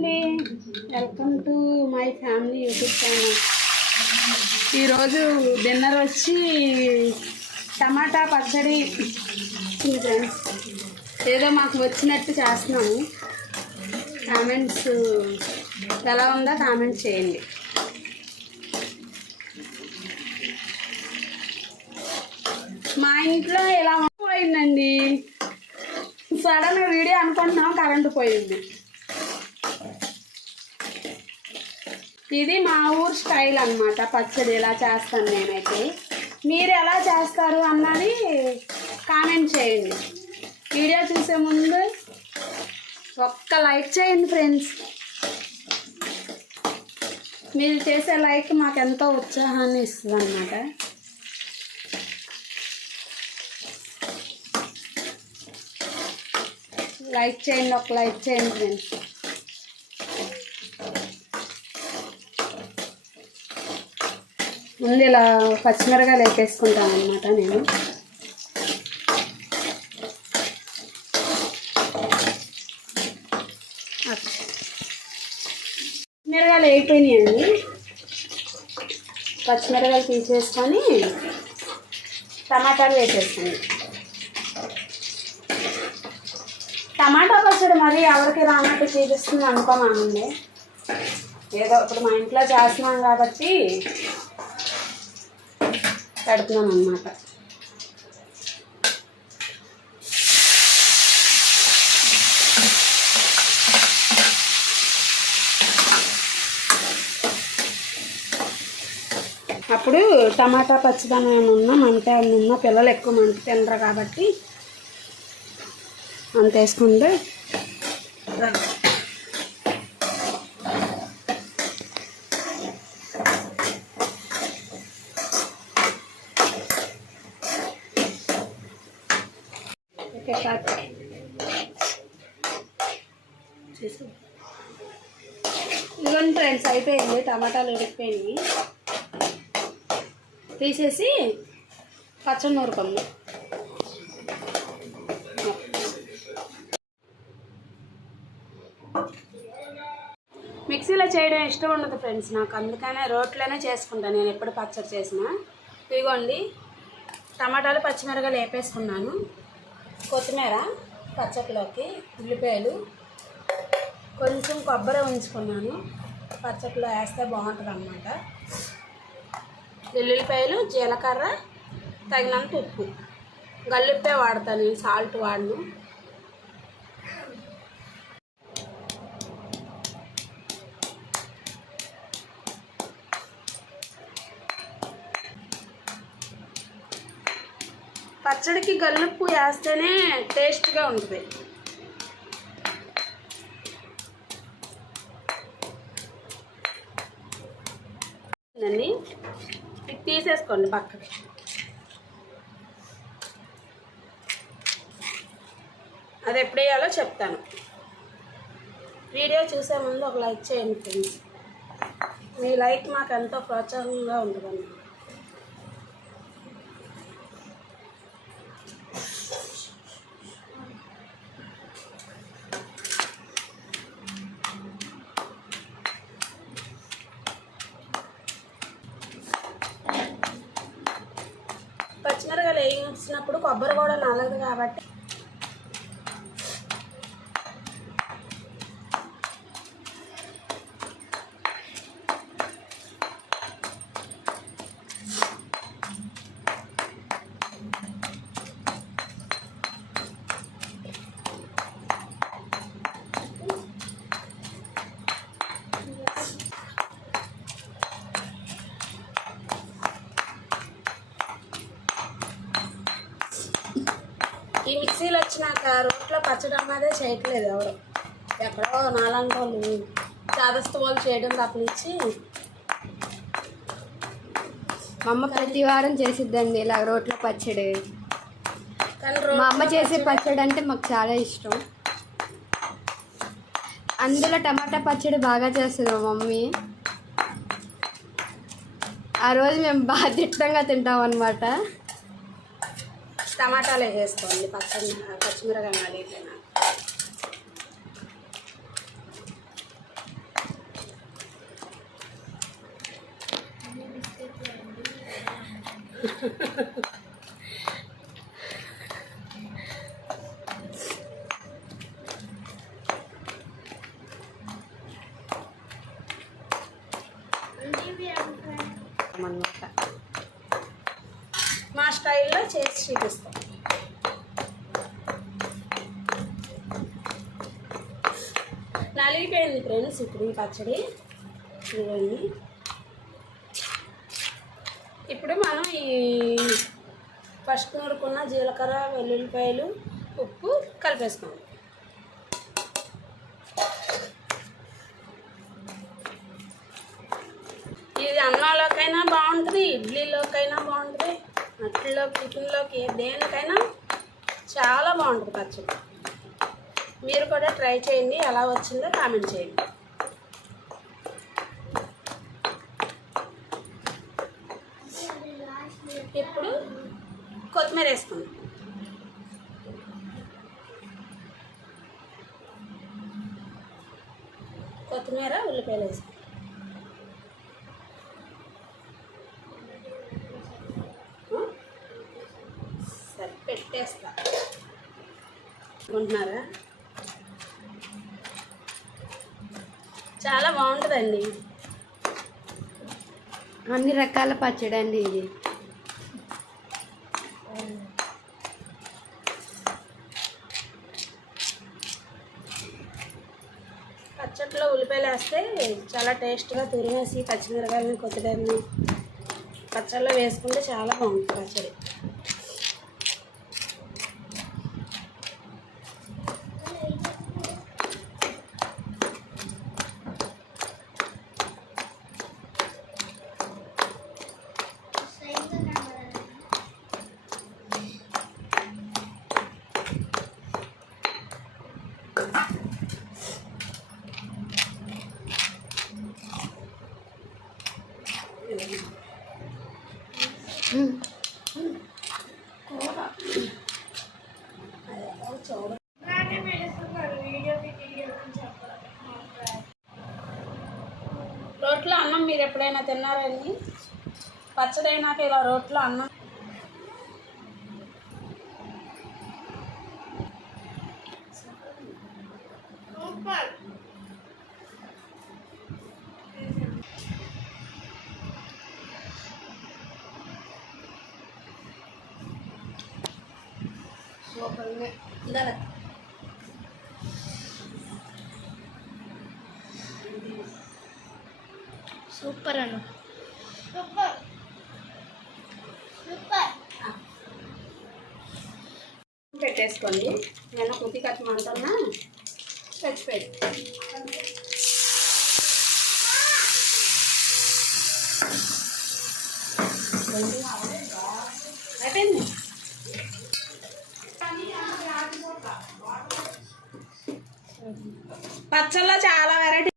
అండి, welcome to my family YouTube channel. ఈరోజు dinner వచ్చి టమాటా పచ్చడి ఫ్రెండ్స్. ఏదో మాకు వచ్చినట్టు చేస్తున్నాము. కామెంట్స్ ఎలా ఉందో కామెంట్ చేయండి. మా ఇంట్లో ఇలా పోయిందండి. సడన్ వీడియో అనుకుంటున్నాం, కరెంటు పోయింది. ఇది మా ఊరు స్టైల్ అన్నమాట. పచ్చడి ఎలా చేస్తాను నేనైతే. మీరు ఎలా చేస్తారు అన్నది కామెంట్ చేయండి. వీడియో చూసే ముందు ఒక్క లైక్ చేయండి ఫ్రెండ్స్. మీరు చేసే లైక్ మాకు ఎంతో ఉత్సాహాన్ని ఇస్తుంది అన్నమాట. లైక్ చేయండి, ఒక లైక్ చేయండి ఫ్రెండ్స్. ముందు ఇలా పచ్చిమిరకాయలు వేపేసుకుంటాను అన్నమాట నేను. మిరకాయలు వేయిపోయినాయండి. పచ్చిమిరకాయలు తీసేసుకొని టమాటాలు వేసేసుకుంది. టమాటా పచ్చడి మరి ఎవరికి రానట్టు చూపిస్తుంది అనుకోమానండి. ఏదో ఇప్పుడు మా ఇంట్లో చేస్తున్నాం కాబట్టి పెడుతున్నాం అన్నమాట. అప్పుడు టమాటా పచ్చిదనం ఉన్న మంట ఉన్న పిల్లలు ఎక్కువ మంట తినరు కాబట్టి అంత వేసుకుంటే ఇదిగోండి ఫ్రెండ్స్, అయిపోయింది. టమాటాలు ఉడికిపోయినాయి. తీసేసి పచ్చడి నూరుకుందాం. మిక్సీలో చేయడం ఇష్టం ఉండదు ఫ్రెండ్స్ నాకు, అందుకనే రోట్లోనే చేసుకుంటాను నేను ఎప్పుడు పచ్చడి చేసినా. ఇదిగోండి టమాటాలు పచ్చిమిరకాయలు వేపేసుకున్నాను. కొత్తిమీర పచ్చడిలోకి, ఉల్లిపాయలు, కొంచెం కొబ్బరి ఉంచుకున్నాను. పచ్చడిలో వేస్తే బాగుంటుంది అన్నమాట. వెల్లుల్లిపాయలు, జీలకర్ర, తగినంత ఉప్పు. గల్లుప్పే వాడతాను నేను, సాల్ట్ వాడను. పచ్చడికి గల్లుప్పు వేస్తేనే టేస్ట్గా ఉంటుంది. ఇది తీసేసుకోండి పక్కకి. అది ఎప్పుడు వేయాలో చెప్తాను. వీడియో చూసే ముందు ఒక లైక్ చేయండి ఫ్రెండ్స్. మీ లైక్ మాకు ఎంతో ప్రోత్సాహంగా ఉంటుందండి. పచ్చిమిరకాయలు వేయించినప్పుడు కొబ్బరి కూడా నల్లదు కాబట్టి ఈ మిక్సీలు వచ్చినాక రోట్లో పచ్చడి అన్నదే చేయట్లేదు ఎవరు. ఎక్కడో నాలాంటి వాళ్ళు చాదస్తు వాళ్ళు చేయడం తప్పనిచ్చి. మా అమ్మ ప్రతి వారం చేసిద్దండి ఇలా రోట్లో పచ్చడి. కానీ మా అమ్మ చేసే పచ్చడి అంటే మాకు చాలా ఇష్టం. అందులో టమాటా పచ్చడి బాగా చేస్తుంది మా మమ్మీ. ఆ రోజు మేము బాగా దిట్టంగా తింటాం అన్నమాట. టమాటాలు వేసుకోండి, పచ్చిమిరకాయలు వేసినా. అన్నమాట మా స్టైల్లో చేసి చూపిస్తాం. నలిగిపోయింది ఫ్రెండ్స్ ఇప్పుడు ఈ పచ్చడి. ఇవన్నీ ఇప్పుడు మనం ఈ ఫస్ట్ నూరుకున్న జీలకర్ర, వెల్లుల్లిపాయలు, ఉప్పు కలిపేసుకోండి. ఇది అన్నంలోకైనా బాగుంటుంది, ఇడ్లీలోకైనా బాగుంటుంది, అట్లలోకి, టిఫిన్లోకి, దేనికైనా చాలా బాగుంటుంది పచ్చడి. మీరు కూడా ట్రై చేయండి, ఎలా వచ్చిందో కామెంట్ చేయండి. ఇప్పుడు కొత్తిమీర వేసుకుందాం. కొత్తిమీర, ఉల్లిపాయలు వేసుకుందాం. సరే పెట్టేస్తా అనుకుంటున్నారా? చాలా బాగుంటుందండి. అన్ని రకాల పచ్చడి అండి ఇది. పచ్చట్లో ఉల్లిపాయలు వేస్తే చాలా టేస్ట్గా తురిమేసి పచ్చిమిరకాయలని, కొత్తిమీరని పచ్చళ్ళలో వేసుకుంటే చాలా బాగుంటుంది పచ్చడి. రోట్లో అన్నం మీరు ఎప్పుడైనా తిన్నారండి? పచ్చడి అయినాక ఇలా రోట్లో అన్నం సూపర్. సూపర్ అన్న. పెట్టేసుకోండి. నేను కొద్ది కట్టమంటున్నా చచ్చిపోయింది. అయిపోయింది. పచ్చళ్ళలో చాలా వెరైటీ